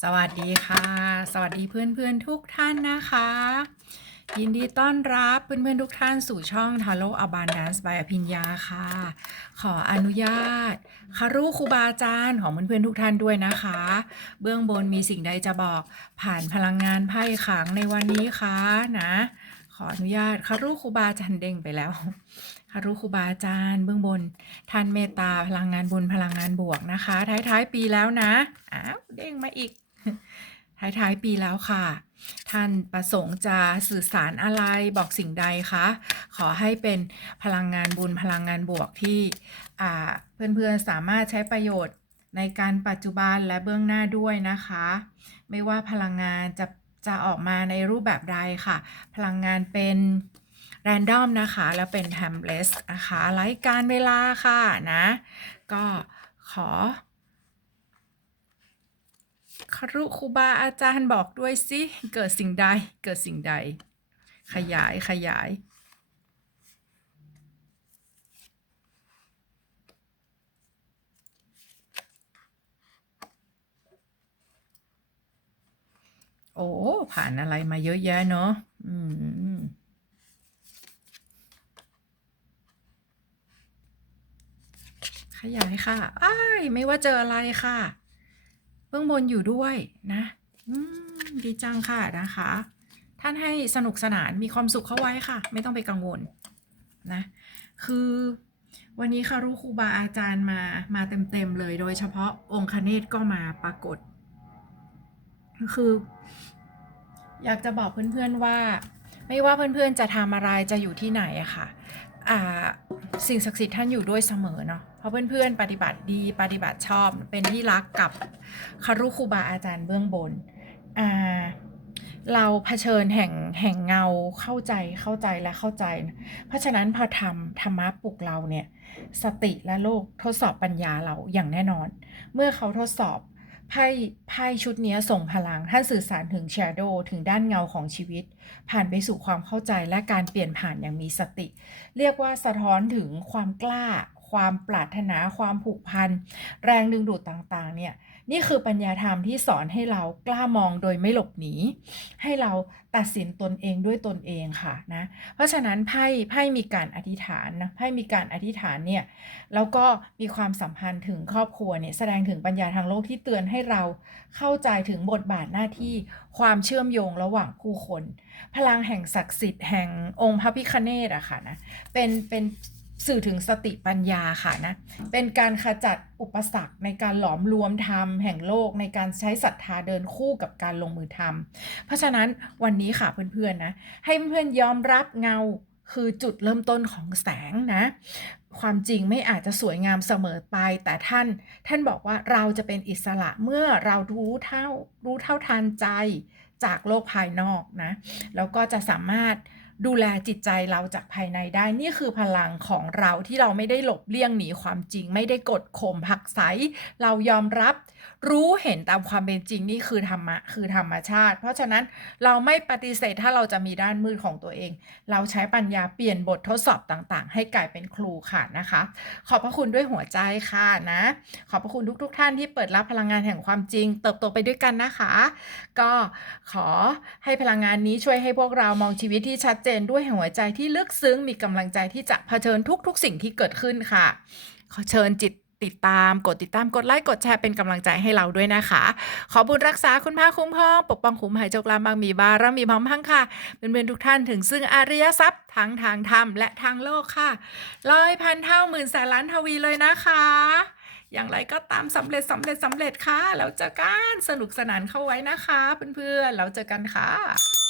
สวัสดีค่ะ สวัสดีเพื่อนๆทุกท่านนะคะ ยินดีต้อนรับเพื่อนๆทุกท่านสู่ช่อง t a r o Abundance by อภิญญาค่ะ ขออนุญาตคารุครูบาอาจารย์ของเพื่อนๆทุกท่านด้วยนะคะ เบื้องบนมีสิ่งใดจะบอกผ่านพลังงานไพ่ขังในวันนี้คะนะ ออนุญาตคารุครูบาอาจารย์เด้งไปแล้วคารุครูบาอาจารย์เบื้องบนท่านเมตตาพลังงานบุญพลังงานบวกนะคะ ท้ายๆปีแล้วนะอ้าวเด้งมาอีก ท้ายๆปีแล้วค่ะ ท่านประสงค์จะสื่อสารอะไรบอกสิ่งใดคะขอให้เป็นพลังงานบุญพลังงานบวกที่เพื่อนๆสามารถใช้ประโยชน์ในการปัจจุบันและเบื้องหน้าด้วยนะคะ ไม่ว่าพลังงานจะ จะออกมาในรูปแบบใดค่ะ พลังงานเป็นแรนดอมนะคะ แล้วเป็นแฮมเลสนะคะไร้การเวลาค่ะนะ ก็ขอครุครูบาอาจารย์บอกด้วยสิ เกิดสิ่งใด เกิดสิ่งใด ขยายขยาย อ้ผ่านอะไรมาเยอะแยะเนาะอืมขยายค่ะอ้ายไม่ว่าเจออะไรค่ะ เบื้องบนอยู่ด้วยนะดีจังค่ะนะคะ ท่านให้สนุกสนานมีความสุขเข้าไว้ค่ะ ไม่ต้องไปกังวลนะ คือวันนี้คารุครูบาอาจารย์มามาเต็มๆเลย โดยเฉพาะองค์คเนศก็มาปรากฏ คือ อยากจะบอกเพื่อนๆว่า ไม่ว่าเพื่อนๆจะทำอะไรจะอยู่ที่ไหนอะค่ะอ่าสิ่งศักดิ์สิทธิ์ท่านอยู่ด้วยเสมอเนาะเพราะเพื่อนๆ ปฏิบัติดีปฏิบัติชอบ เป็นที่รักกับคารุครูบาอาจารย์เบื้องบนอ่าเราเผชิญแห่งแห่งเงาเข้าใจเข้าใจและเข้าใจ เพราะฉะนั้นพอทำธรรมะปลุกเราเนี่ยสติและโลกทดสอบปัญญาเราอย่างแน่นอน เมื่อเขาทดสอบ ไพ่ไพ่ชุดนี้ส่งพลังท่านสื่อสารถึงแชโดว์ถึงด้านเงาของชีวิต ผ่านไปสู่ความเข้าใจและการเปลี่ยนผ่านอย่างมีสติ เรียกว่าสะท้อนถึงความกล้า ความปรารถนาความผูกพัน แรงดึงดูดต่างๆ เนี่ย นี่คือปัญญาธรรมที่สอนให้เรากล้ามองโดยไม่หลบหนี ให้เราตัดสินตนเองด้วยตนเองค่ะนะ เพราะฉะนั้นไพ่ไพ่มีการอธิษฐานนะไพ่มีการอธิษฐานเนี่ย แล้วก็มีความสัมพันธ์ถึงครอบครัวเนี่ยแสดงถึงปัญญาทางโลกที่เตือนให้เราเข้าใจถึงบทบาทหน้าที่ความเชื่อมโยงระหว่างผู้คน พลังแห่งศักดิ์สิทธิ์แห่งองค์พระพิคเนตอะค่ะนะเป็นเป็น สื่อถึงสติปัญญาค่ะนะ เป็นการขจัดอุปสรรคในการหลอมรวมธรรมแห่งโลกในการใช้ศรัทธาเดินคู่กับการลงมือทำเพราะฉะนั้นวันนี้ค่ะเพื่อนๆนะ ให้เพื่อนๆยอมรับเงาคือจุดเริ่มต้นของแสงนะ ความจริงไม่อาจจะสวยงามเสมอไป แต่ท่านท่านบอกว่าเราจะเป็นอิสระเมื่อเรารู้เท่ารู้เท่าทันใจจากโลกภายนอกนะ แล้วก็จะสามารถ ดูแลจิตใจเราจากภายในได้ นี่คือพลังของเราที่เราไม่ได้หลบเลี่ยงหนีความจริง ไม่ได้กดข่มผักใส เรายอมรับ รู้เห็นตามความเป็นจริงนี่คือธรรมะคือธรรมชาติ เพราะฉะนั้นเราไม่ปฏิเสธถ้าเราจะมีด้านมืดของตัวเอง เราใช้ปัญญาเปลี่ยนบททดสอบต่างๆ ให้กลายเป็นครูค่ะนะคะ ขอบพระคุณด้วยหัวใจค่ะนะ ขอบพระคุณทุก ๆทท่านที่เปิดรับพลังงานแห่งความจริง เติบโตไปด้วยกันนะคะ ก็ขอให้พลังงานนี้ช่วยให้พวกเรามองชีวิตที่ชัดเจนด้วยหัวใจที่ลึกซึ้งมีกำลังใจที่จะเผชิญทุกๆ สิ่งที่เกิดขึ้นค่ะ ขอเชิญจิตติดตามกดติดตามกดไลค์กดแชร์เป็นกำลังใจให้เราด้วยนะคะ ขอบุญรักษาคุณพระคุ้มครองปกป้องคุ้มหายเจกลามบางมีบารมีพร้อมพังค่ะเป็นเพื่อนๆทุกท่านถึงซึ่งอริยทรัพย์ทั้งทางธรรมและทางโลกค่ะร้อยพันเท่าหมื่นแสนล้านทวีเลยนะคะ อย่างไรก็ตามสำเร็จสำเร็จสำเร็จค่ะแล้วเจอกันสนุกสนานเข้าไว้นะคะ เพื่อนๆแล้วเจอกันค่ะ